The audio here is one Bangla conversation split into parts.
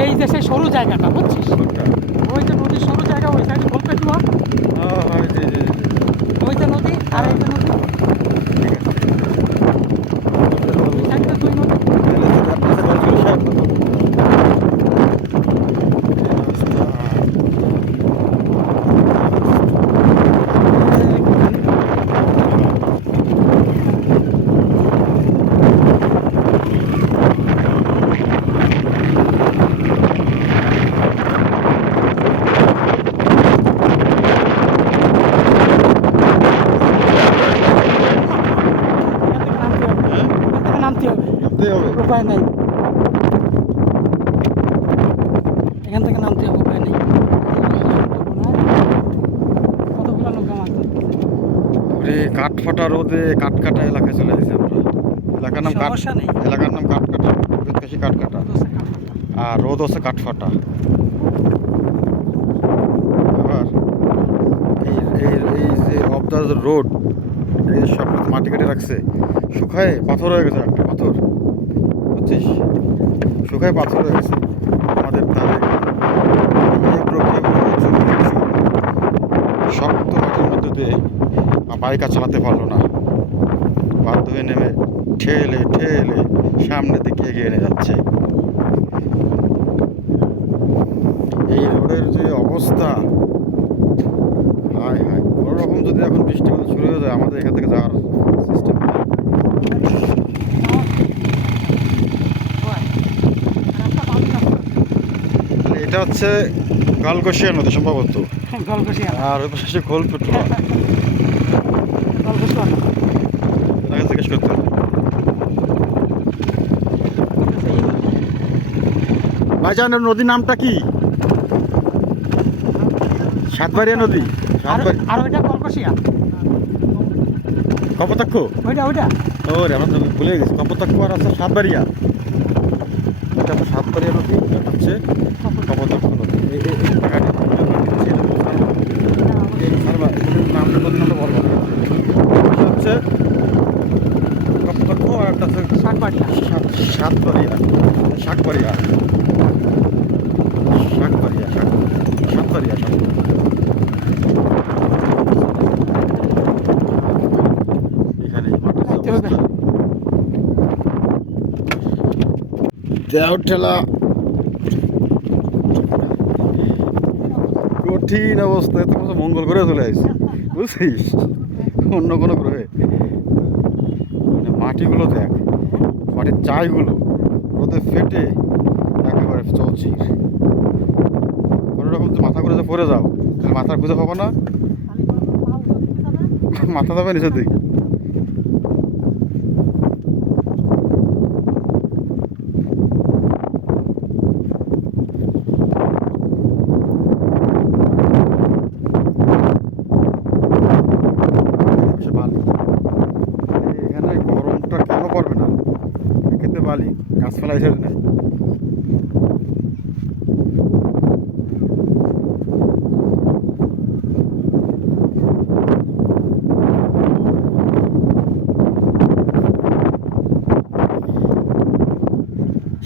এই যে সেই সরু জায়গাটা বুঝছিস? ওই যে নদীর সরু জায়গা ওই সাইডে বলতে ওই যে নদী আর এই যে নদী উপায় নাই। এখান থেকে নামতে হবে উপায় নেই। কতগুলো নৌকা মাছ ওরে কাঠফাটা রোদে কাঠকাটা এলাকায় চলে গেছি আমরা। এলাকার নাম কাঠ এলাকার নাম কাঠকাটা বেদকাশি কাঠকাটা। আর রোদ হচ্ছে কাঠফাটা। আবার এই এই এই যে অফ দ্য রোড এই যে সব মাটি কেটে রাখছে। শুকায় পাথর হয়ে গেছে একটা পাথর। বুঝছিস শুকায় পাথর হয়ে গেছে। আমাদের প্রক্রিয়াগুলো শক্ত মাটির মধ্যে দিয়ে বাইক চালাতে পারল না। বাধ্য হয়ে নেমে ঠেলে ঠেলে সামনের দিকে এগিয়ে নিয়ে যাচ্ছে। এই রোডের যে অবস্থা, হায় হায়। কোনো রকম যদি এখন বৃষ্টি হতে শুরু হয়ে যায়, আমাদের এখান থেকে যাওয়ার সিস্টেম এটা হচ্ছে গালকোশিয়া নদী সম্ভবত। গলকসিয়া। আর ওই পাশে এটাকে জিজ্ঞেস করতে হবে। ভাইজান নদীর নামটা কি? সাতবাড়িয়া নদী। আর ওইটা গলকসিয়া কপোতাক্ষ? ওইটা ওইটা। ও রে আমরা তো ভুলে গেছি। কপোতাক্ষ আর আছে সাতবাড়িয়া। এটা সাতকরিয়া নদী এটা হচ্ছে কপদক্ষ নদী। এই টাকাটি এই এগুলোর নামটা নদীর নামটা বলব। হচ্ছে কপোতাক্ষ আর একটা হচ্ছে শাকবাড়িয়া সাত সাতবাড়িয়া শাকবাড়িয়া শাকবাড়িয়া শাক সাতবাড়িয়া সাতবাড়িয়া এখানে মাঠের যে যাইতে হবে। অবস্থা। দেও ঠেলা কঠিন অবস্থায় তো মঙ্গল করে চলে আসছে, বুঝছিস? অন্য কোনো গ্রহে। মানে মাটিগুলো দেখ, মাটির চাইগুলো, রোদে ফেটে একেবারে চৌচির। কোনো রকম তো মাথা করে পড়ে যাও। তাহলে মাথা খুঁজে পাবো না। মাথা যাবে নিচের দিকে সে বালি এই এখানে গরমটা কেন পড়বে না বালি গাছপালা হিসেবে নেই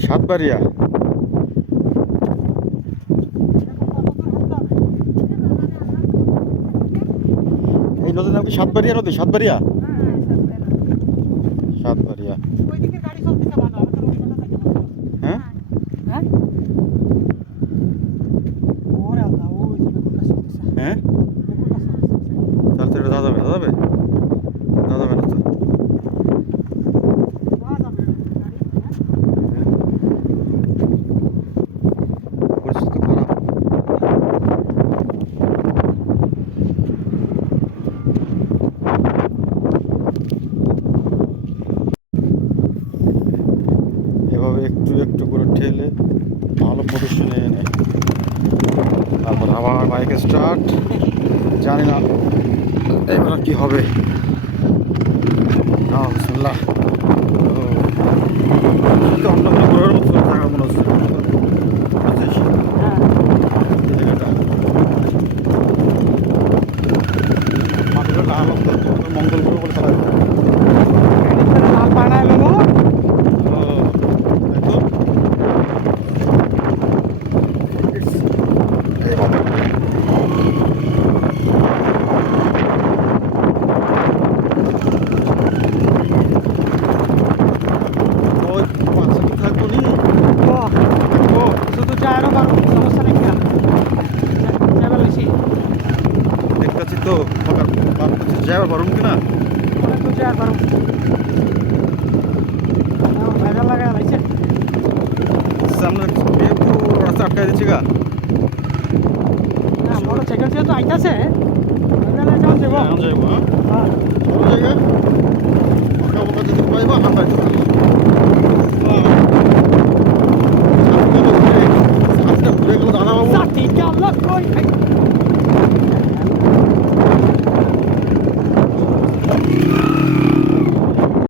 সাতবাড়িয়া। এই নদীর নাম কি সাতবাড়িয়া নদী? সাতবাড়িয়া। সাতবাড়িয়া হ্যাঁ হ্যাঁ ওরে আল্লাহ ওই যে বেকুলটা চলতেছে হ্যাঁ বেকুলটা চলতেছে তাহলে তো এটা যাওয়া যাবে যাওয়া যাবে যাওয়া যাবে না তো যাওয়া যাবে গাড়ি পরিস্থিতি খারাপ এভাবে একটু একটু করে ঠেলে ভালো পজিশনে এনে তারপর আবার বাইক স্টার্ট জানি না এবার কি হবে। না এটা অন্য কোনো গ্রহের মতো থাকার মনে হচ্ছে? যাইবার পারুম কি না? যাইবার পারুম। ভাইরাল লাগা লাগছে সামনে রাস্তা আটকাই দিচ্ছি গা। বড় সাইকেল যেহেতু আইতাছে। যাইব হ্যাঁ। সব জায়গায় হ্যাঁ। হ্যাঁ। যদি পাইবা হান্ড্রেড Hey,